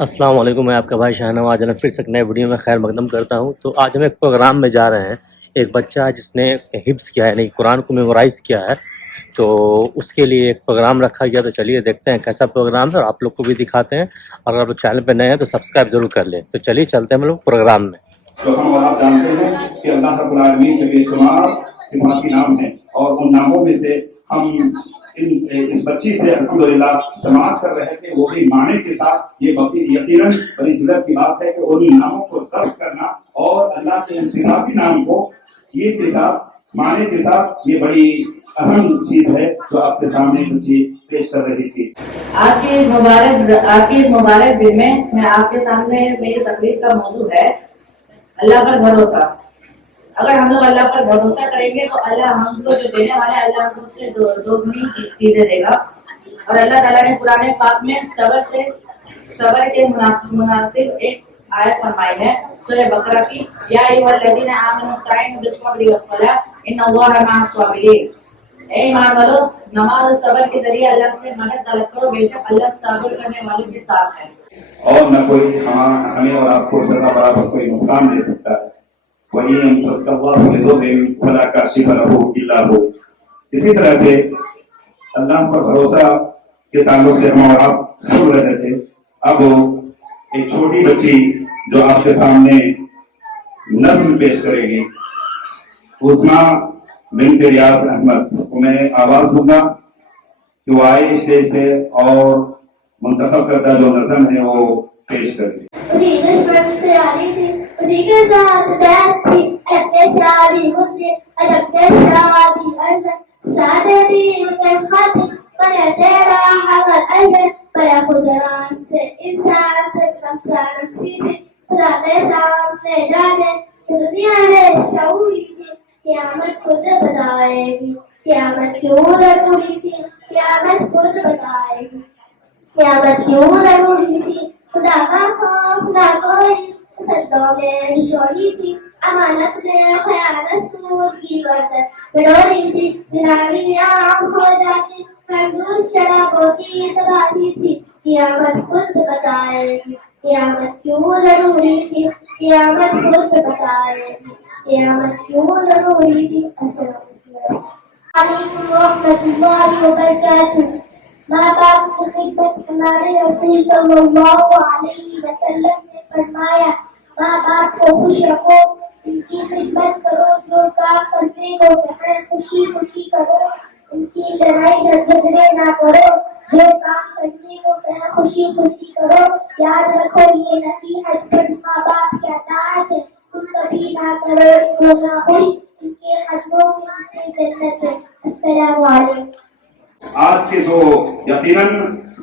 السلام علیکم، میں آپ کا بھائی شاہنواز جنت پھر سے ایک نئے ویڈیو میں خیر مقدم کرتا ہوں۔ تو آج ہم ایک پروگرام میں جا رہے ہیں۔ ایک بچہ ہے جس نے حفظ کیا ہے، یعنی قرآن کو میمورائز کیا ہے، تو اس کے لیے ایک پروگرام رکھا گیا۔ تو چلیے دیکھتے ہیں کیسا پروگرام ہے اور آپ لوگ کو بھی دکھاتے ہیں، اور اگر چینل پہ نئے ہیں تو سبسکرائب ضرور کر لیں۔ تو چلیے چلتے ہیں ہم لوگ پروگرام میں۔ تو ہم اور آپ جانتے ہیں کہ اللہ رب العالمین کے بے شمار صفاتی نام ہیں، اور ان ناموں میں سے ہم اس بچی سے الحمدللہ سماعت کر رہے تھے، وہ بھی معنی کے ساتھ۔ یہ یقیناً بڑی جلد کی بات ہے کہ ان ناموں کو صرف کرنا اور اللہ کے ان صفاتی نام کو یہ کے ساتھ معنی کے ساتھ، یہ بڑی اہم چیز ہے جو آپ کے سامنے بچی پیش کر رہی تھی۔ آج کے اس مبارک دن میں آپ کے سامنے میری تقریر کا موضوع ہے اللہ پر بھروسہ۔ اگر ہم لوگ اللہ پر بھروسہ کریں گے تو اللہ ہم کو جو دینے والا ہے، اللہ ہم کو سے دو گنی چیزیں دے گا۔ اور اللہ تعالیٰ نے قرآن پاک میں صبر کے مناسب ایک آیت فرمائی ہے سورہ بقرہ کی، یا ایھا الذین آمنوا استعینوا بالصبر والصلاۃ ان اللہ مع الصابرین۔ اے ایمان والو، نماز اور صبر کے ذریعے اللہ سے مدد طلب کرو، بے شک اللہ صبر کرنے والوں کے ساتھ ہے۔ اور نہ کوئی ہمیں اور آپ کو سزا برابر کوئی نقصان دے سکتا ہے۔ وہی ہم سب کا فلا کاشف لہ الا ہو۔ اسی طرح سے اللہ پر بھروسہ کے تعلق سے ہم اور آپ سن رہے تھے۔ اب ایک چھوٹی بچی جو آپ کے سامنے نظم پیش کرے گی، عظمیٰ بنت ریاض احمد، میں آواز دوں گا کہ وہ آئے اسٹیج پہ اور منتخب کردہ جو نظم ہے وہ پیش کرے۔ اسی دشمن سے آئی تھی، اسی کے ساتھ بیعت تھی، الگ شادی مجھے الگ شادی ارض سادہ دین کے خاطر پر تیرا حضر ارض پر خدران سے انسان سے کمسان سیدھے خدا کے سامنے جانے دنیا میں شعوری تھی، قیامت خود بتائے گی قیامت کیوں ضروری تھی، قیامت خود بتائے گی قیامت کیوں ضروری تھی۔ خدا کا خوف نہ کوئی سجدوں میں جھولی تھی، امانت میں خیانت سود کی گردن بڑولی تھی، دلاوی عام ہو جاتی مردود شرابوں کی تباہی تھی، قیامت خود بتائے گی قیامت کیوں ضروری تھی، قیامت خود بتائے گی قیامت کیوں ضروری تھی۔ السلام علیکم ورحمۃ اللہ وبرکاتہ۔ ماں باپ کی خدمت ہمارے رسول صلی اللہ علیہ وسلم نے فرمایا، ماں باپ کو خوش رکھو، ان کی خدمت کرو، جو کام کرتے ہو کہاں خوشی خوشی کرو، ان کی لڑائی جھگڑے نہ کرو، جو کام کرتے ہو کہاں خوشی خوشی کرو۔ یاد رکھو یہ نصیحت پر ماں باپ کی اطاعت ہے، تم کبھی نہ کرو ان کو ناخوش، ان کے قدموں میں جنت ہے۔ السلام علیکم۔ آج کے جو یقیناً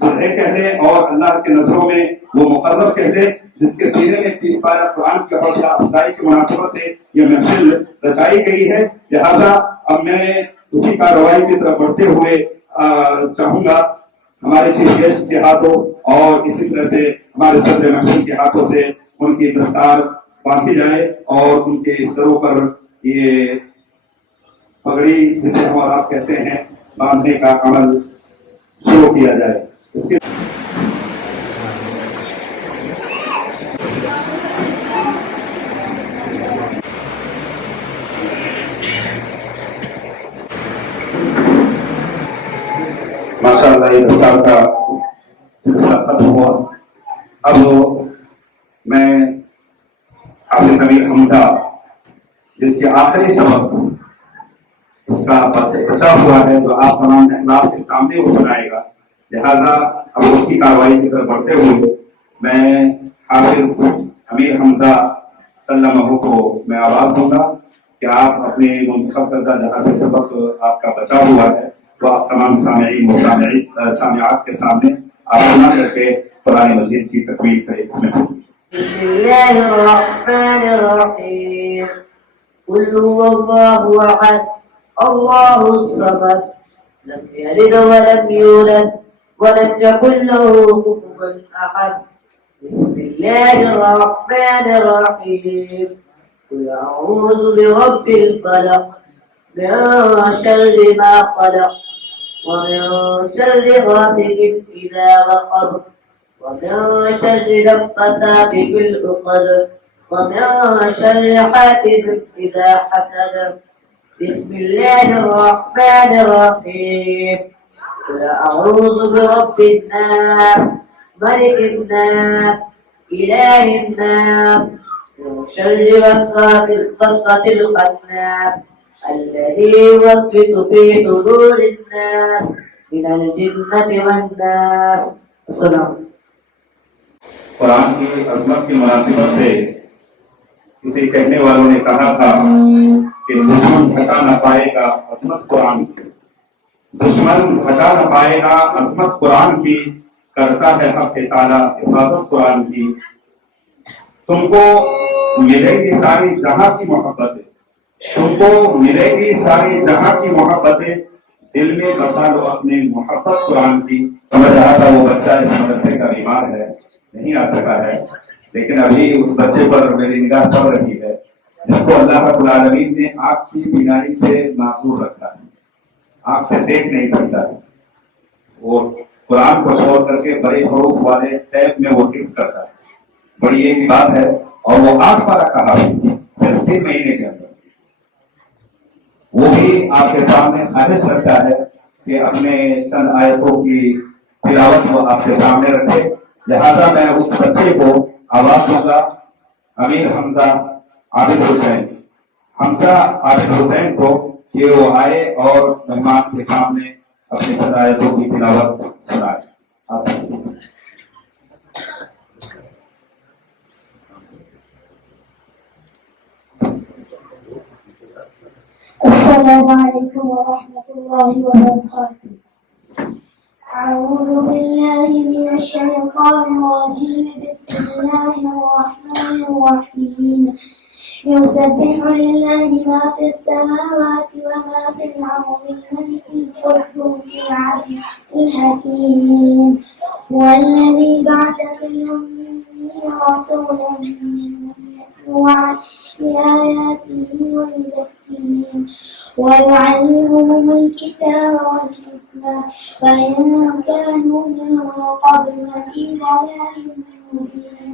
دلہے کہہ لیں اور اللہ کے نظروں میں وہ مقرب کہہ لیں، جس کے سینے میں 30 پارہ قرآن کی حوصلہ افزائی کی مناسبت سے یہ محفل رچائی گئی ہے، لہذا اب میں اسی کارروائی کی طرف بڑھتے ہوئے چاہوں گا ہمارے چیف گیسٹ کے ہاتھوں اور اسی طرح سے ہمارے صدر محفل کے ہاتھوں سے ان کی دستار باندھی جائے اور ان کے سروں پر یہ پگڑی جسے ہم اور آپ کہتے ہیں باندھنے کا عمل شروع کیا جائے۔ اس کے ماشاء اللہ یہ دکان کا سلسلہ ختم ہوا۔ اب میں حافظ امیر حمزہ جس کے آخری سبق اس کا بچا ہوا ہے جو آپ تمام احباب کے سامنے وہ سنائے گا، لہذا اب اس کی کارروائی کی طرف بڑھتے ہوئے میں حافظ امیر حمزہ سلمہ کو میں آواز دوں گا کہ آپ اپنے منتخب کردہ جہاں سے سبق آپ کا بچا ہوا ہے وہ آپ تمام سامعین و سامعات کے سامنے آپ سنا کر کے قرآن مجید کی تکمیل کریں۔ اس میں بسم اللہ الرحمن الرحیم، قل هو اللہ احد اللہ الصمد لم یلد ولم یولد ولم یکن له کفوا احد۔ بسم اللہ الرحمن الرحیم، قل اعوذ برب الفلق من شر ما خلق ومن شر غاسق اذا وقب ومن شر النفاثات في العقد ومن شر حاسد إذا حسد. بسم الله الرحمن الرحيم. قل أعوذ برب الناس ملك الناس إله الناس من شر وسوسة الخناس الذي يوسوس في صدور الناس من الجنة والناس. صدق. قرآن کی عظمت کی مناسبت سے کسی کہنے والوں نے کہا تھا کہ دشمن ہٹا نہ پائے گا عظمت قرآن کی، دشمن ہٹا نہ پائے گا عظمت قرآن کی، کرتا ہے حق تعالیٰ حفاظت قرآن کی. تم کو ملے گی ساری جہاں کی محبتیں، تم کو ملے گی ساری جہاں کی محبتیں، دل میں بسا لو اپنے محبت قرآن کی. سمجھ رہا تھا وہ بچہ اس مدرسے کا بیمار ہے، نہیں آ سکا ہے، لیکن ابھی اس بچے پر میری نگاہ پڑ رہی ہے جس کو اللہ رب العالمین نے آنکھ کی بینائی سے معذور رکھا ہے، آنکھ سے دیکھ نہیں سکتا ہے. وہ قرآن کو چھوڑ کر کے بڑے حروف والے ٹیپ میں وہ حفظ کرتا ہے، بڑی ایک بات ہے. اور وہ آنکھ پر رکھا ہے صرف 3 مہینے کے اندر. وہ بھی آپ کے سامنے خواہش رکھتا ہے کہ اپنے چند آیتوں کی تلاوت کو آپ کے سامنے رکھے. لہذا میں اس بچے کو آواز دوں گا امیر حمزہ عابد حسین کو کہ وہ آئے اور مہمان کے سامنے اپنی چند آیتوں کی تلاوت سنائے. السلام علیکم ورحمۃ اللہ وبرکاتہ. أعوذ بالله من الشيطان الرجيم. بسم الله الرحمن الرحيم. يسبح لله ما في السماوات وما في الأرض الملك القدوس العزيز الحكيم. هو الذي بعث في الأميين رسولا منهم يتلو آياته ويزكيهم ويعلمهم الكتاب والحكمة وإن كانوا من قبل لفي ضلال مبين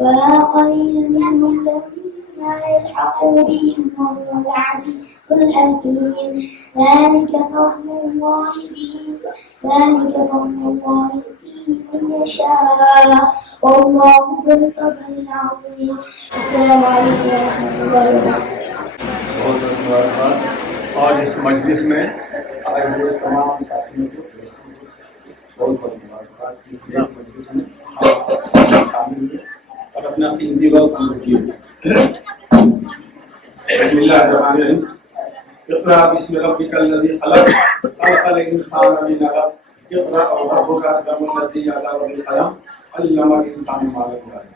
وآخرين منهم لما يلحقوا بهم وهو العزيز الحكيم. ذلك فضل الله به من يشاء والله ذو الفضل العظيم. السلام عليكم ورحمة الله وبركاته. بہت مبارکباد. اور اس مجلس میں آئے ہوئے تمام ساتھیوں کو بہت بہت مبارکباد. اس نیک مجلس میں آپ شامل ہوئے اور اپنا قیمتی وقت کیے. بسم اللہ الرحمن الرحیم. اقرأ بسم ربک الذی خلق خلق الانسان من علق اقرأ وربک اکرم الذی علم بالقلم علم الانسان ما لم يعلم.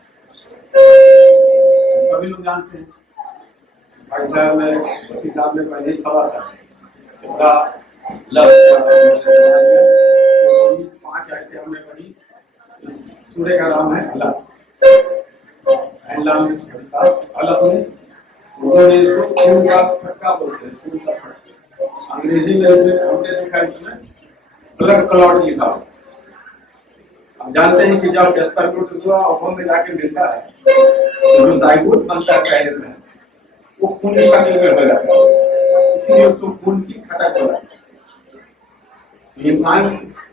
سبھی لوگ جانتے ہیں. بھائی صاحب نے وسیع صاحب نے پہلے ہی سوا سال اقرأ لفظ 5 آیتیں ہم نے پڑھی. اس سورہ کا نام ہے علق. علام علق میں اردو میں اس کو خون کا پھٹکا بولتے ہیں. خون کا پھٹکا. انگریزی میں اسے ہم نے دیکھا اس میں بلڈ کلوٹ لکھا. ہم جانتے ہیں کہ جب اسپرمیٹوزوا اوون میں جا کے ملتا ہے تو جو زائگوٹ بنتا ہے پہلے میں وہ خون کی شکل میں ہو جاتا ہے. اسی لیے اس کو خون کی کھٹک بولا. انسان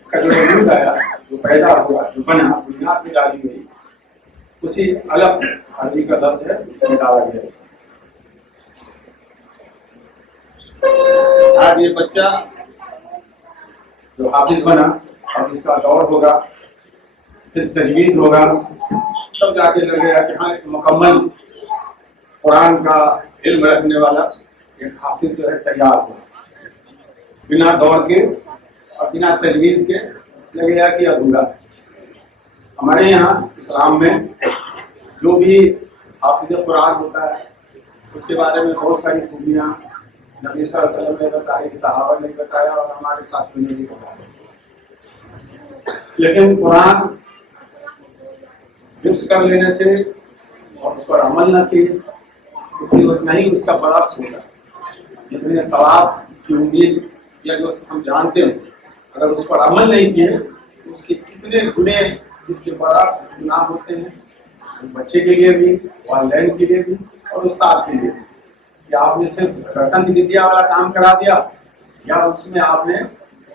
کا جو وجود آیا جو پیدا ہوا جو بنا بنیاد میں ڈالی گئی اسی علق عربی کا لفظ ہے اس میں ڈالا گیا. آج یہ بچہ جو حافظ بنا اور اس کا دور ہوگا پھر تجویز ہوگا تب جا کے لگے گا کہ ہاں ایک مکمل قرآن کا علم رکھنے والا ایک حافظ جو ہے تیار ہو. بنا دور کے اور بنا تجویز کے لگے گا کہ ادھورا. ہمارے یہاں اسلام میں جو بھی حافظ قرآن ہوتا ہے اس کے بارے میں بہت ساری خوبیاں نبی صلی اللہ علیہ وسلم نے بتائی, صحابہ نے بتایا اور ہمارے ساتھیوں نے بھی بتایا. لیکن قرآن حفظ کر لینے سے اور اس پر عمل نہ کیے اتنا ہی اس کا برعکس ہوگا. جتنے ثواب کی امید یا جو ہم جانتے ہیں اگر اس پر عمل نہیں کیے تو اس کے کتنے گنے جس کے برعکس گناہ ہوتے ہیں بچے کے لیے بھی، والدین کے لیے بھی اور استاد کے لیے بھی، کہ آپ نے صرف رٹن ودیا والا کام کرا دیا یا اس میں آپ نے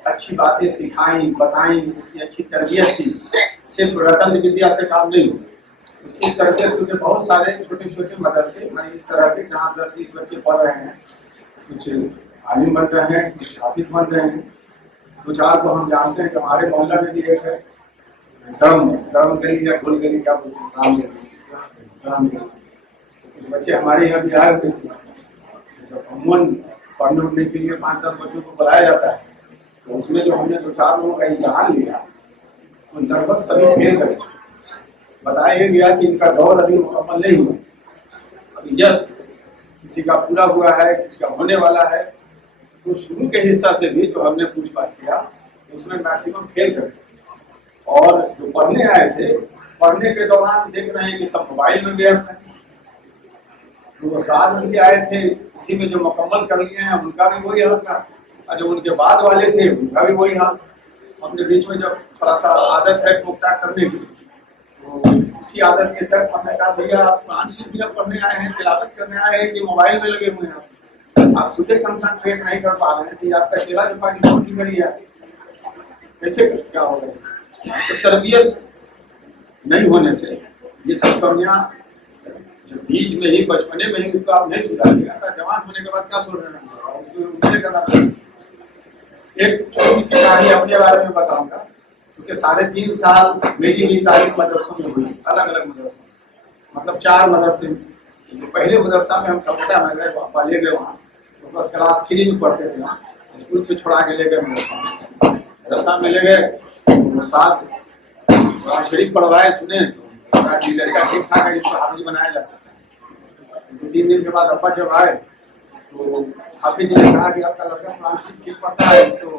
اچھی باتیں سکھائیں بتائیں، اس کی اچھی تربیت کی. صرف رٹن ودیا سے کام نہیں ہوگا، اس کی تربیت کیونکہ بہت سارے چھوٹے چھوٹے مدرسے میں اس طرح کے جہاں 10-20 بچے پڑھ رہے ہیں، کچھ عالم بن رہے ہیں، کچھ حافظ بن رہے ہیں. دو چار کو ہم جانتے ہیں کہ ہمارے محلہ میں بھی ایک ہے درم گلی یا گل گلی، کیا بولتے ہیں، رام گلی. کچھ بچے ہمارے یہاں بھی آئے ہوئے تھے. عموماً پڑھنے اڑھنے کے لیے 5-10 بچوں کو بلایا جاتا ہے، تو اس میں جو ہم نے 2-4 لوگوں کا امتحان لیا تو لگ بھگ سبھی فیل کرے. بتایا یہ گیا کہ ان کا دور ابھی مکمل نہیں ہوا، ابھی جسٹ کسی کا پورا ہوا ہے، کسی کا ہونے والا ہے. تو شروع کے حصہ سے بھی جو ہم نے پوچھ پاچھ کیا تو اس میں میکسیمم فیل کرے. اور جو پڑھنے آئے تھے، پڑھنے کے دوران دیکھ رہے ہیں کہ سب موبائل میں ویست ہیں. جو استاد ان کے آئے تھے اسی میں جو مکمل کر لیے ہیں ان کا بھی وہی حال تھا، اور جو ان کے بعد والے تھے ان کا بھی وہی حال. اپنے بیچ میں جب تھوڑا سا عادت ہے ٹوک ٹاک کرنے کی، تو اسی عادت کے تحت ہم نے کہا بھیا آپ قرآن شریف بھی اب پڑھنے آئے ہیں، تلاوت کرنے آئے ہیں کہ موبائل میں لگے ہوئے ہیں، آپ خود کنسنٹریٹ نہیں کر پا رہے ہیں کہ آپ کا چلا جو پارٹی چھوٹی بڑی ہے، کیسے کیا ہوگا اس کا؟ تو تربیت نہیں ہونے سے یہ سب کمیاں جو بیچ میں ہی بچپنے میں ہی اس کو آپ نہیں سدھاریے گا تو جوان ہونے کے بعد کیا سو رہے ہیں. ایک چھوٹی سی کہانی اپنے بارے میں بتاؤں گا، کیونکہ 3.5 سال میری بھی تعلیم مدرسوں میں ہوئی، الگ الگ مدرسوں میں، مطلب 4 مدرسے میں. پہلے مدرسہ میں ہم کلکتہ میں گئے، وہاں لے گئے، وہاں اس وقت کلاس 3 میں پڑھتے تھے، وہاں اسکول سے چھڑا کے لے گئے مدرسہ میں لے گئے. استاد قرآن شریف پڑھوائے، سنے تو لڑکا ٹھیک ٹھاک ہے، اس کو حافظ بنایا جا سکتا ہے. 2-3 دن کے بعد ابا جب آئے تو حافظ جی نے کہا کہ آپ کا لڑکا قرآن شریف ٹھیک پڑھتا ہے، اس کو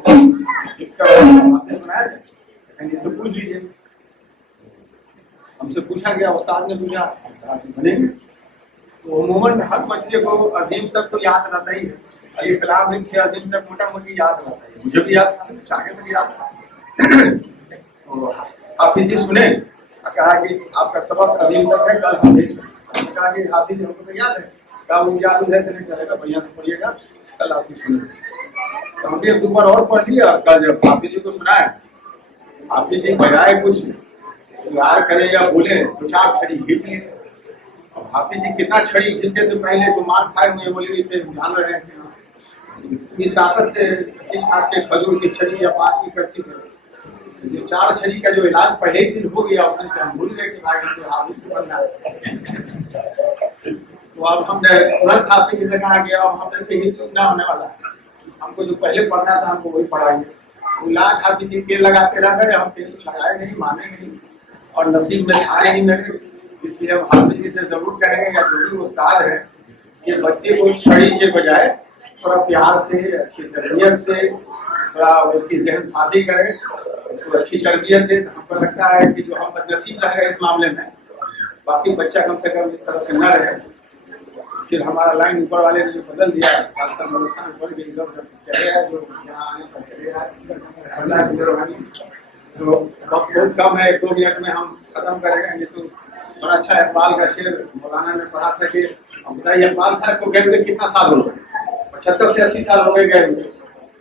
فکس کر حافظ بنایا جائے. ان سے پوچھ لیجیے. ہم سے پوچھا گیا، استاد نے پوچھا بنے گے. تو عموماً ہر بچے کو عظیم تک تو یاد رہتا ہی ہے، علی کلام علم سے عظیم تک موٹا موٹی یاد رہتا ہے. مجھے بھی یاد تھا، شاگرد تک یاد تھا. تو حافظ جی سنے، کہا کہ آپ کا سبق عظیم تک ہے، کل حافظ. ہم نے کہا کہ حافظ جی ہم کو تو یاد ہے. کہا وہ یاد ایسے نہیں چلے گا، بڑھیا سے پڑھیے گا، کل آپ کی سنیں. تو ہم نے 2 بار اور پڑھ لیا. کل جب حافظ جی کو سنا ہے، حافظ جی بجائے کچھ سدھار کریں یا بولیں تو 4 چھڑی کھینچ لیے. اور حافظ جی کتنا چھڑی کھینچتے تھے پہلے، جو مار کھائے ہوئے مولوی سے جان رہے ہیں اتنی طاقت سے کھینچ کھانچ کے کھجور کی چھڑی یا بانس کی کرچی سے. یہ 4 چھڑی کا جو علاج پہلے ہی دن ہو گیا، اس دن سے ہم بھول گئے کہ بھائی حافظ کو بننا ہے. تو اب ہم نے ترنت حافظ جی سے کہا کہ اب ہم نے صحیح نہ ہونے والا ہے، ہم کو جو پہلے پڑھنا تھا ہم کو وہی پڑھائیے. لاکھ حافظ جی تیل لگاتے رہ گئے، ہم تیل لگائے نہیں، مانے نہیں، اور نصیب میں تھا نہیں میرے. اس لیے ہم حافظ جی سے ضرور کہیں گے یا جو بھی استاد ہے کہ بچے کو چھڑی کے بجائے تھوڑا پیار سے، اچھی تربیت سے تھوڑا اس کی ذہن سازی کرے، اس کو اچھی تربیت دے. ہم کو لگتا ہے کہ جو ہم بدنصیب رہ گئے اس معاملے میں، باقی بچہ کم سے کم اس طرح سے نہ رہے. پھر ہمارا لائن اوپر والے نے جو بدل دیا ہے، 4 سال مدرسہ میں پڑھ گئی، لوگ چلے آئے، جو یہاں آنے پر چلے آئے. اللہ کی مہربانی. تو وقت بہت کم ہے، 2 منٹ میں ہم ختم کریں گے. یہ تو بڑا اچھا اقبال کا شعر مولانا نے پڑھا تھا کہ بتائیے اقبال صاحب کو گئے ہوئے کتنا سال ہو گئے؟ 75 سے 80 سال ہو گئے ہوئے.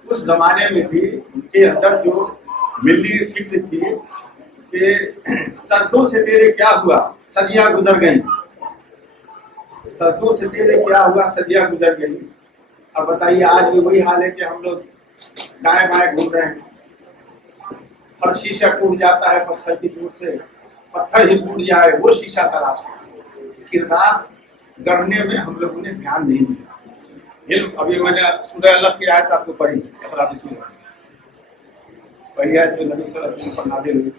اس زمانے میں بھی ان کے اندر جو ملی فکر تھی کہ سجدوں سے تیرے کیا ہوا صدیاں گزر گئی، سجدوں سے تیرے کیا ہوا صدیاں گزر گئی. اب بتائیے آج بھی وہی حال ہے کہ ہم لوگ دائیں بائیں گھوم رہے ہیں. اور شیشہ ٹوٹ جاتا ہے پتھر کی چوٹ سے، پتھر ہی ٹوٹ جائے وہ شیشہ تراش. کردار گڑھنے میں ہم لوگوں نے دھیان نہیں دیا. علم ابھی میں نے سورہ الگ کی آیت آپ کو پڑھی، اقرا بسم اللہ، پہلی آیت جو نبی صلی اللہ علیہ وسلم پر نازل ہوئی.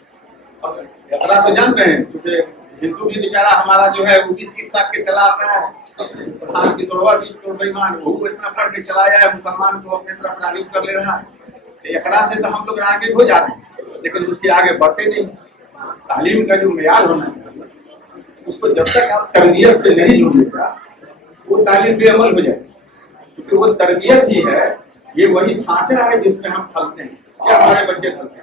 اور اقرا تو جان رہے ہیں کیونکہ ہندو بھی بیچارہ ہمارا جو ہے وہ بھی سیکھ ساکھ کے چلا آتا ہے. پرسان کی سڑوا بھی چور بےمان وہ اتنا پڑھ کے چلا آیا ہے، مسلمان کو اپنے طرف راغب کر لے رہا ہے. اقرا سے تو ہم لوگ آگے ہو جا رہے ہیں لیکن اس کے آگے بڑھتے نہیں. تعلیم کا جو معیار ہونا چاہیے اس کو جب تک آپ تربیت سے نہیں جوڑیے گا وہ تعلیم بے عمل ہو جائے گی. کیونکہ وہ تربیت ہی ہے، یہ وہی سانچہ ہے جس میں ہم پھلتے ہیں یا ہمارے بچے پھلتے ہیں.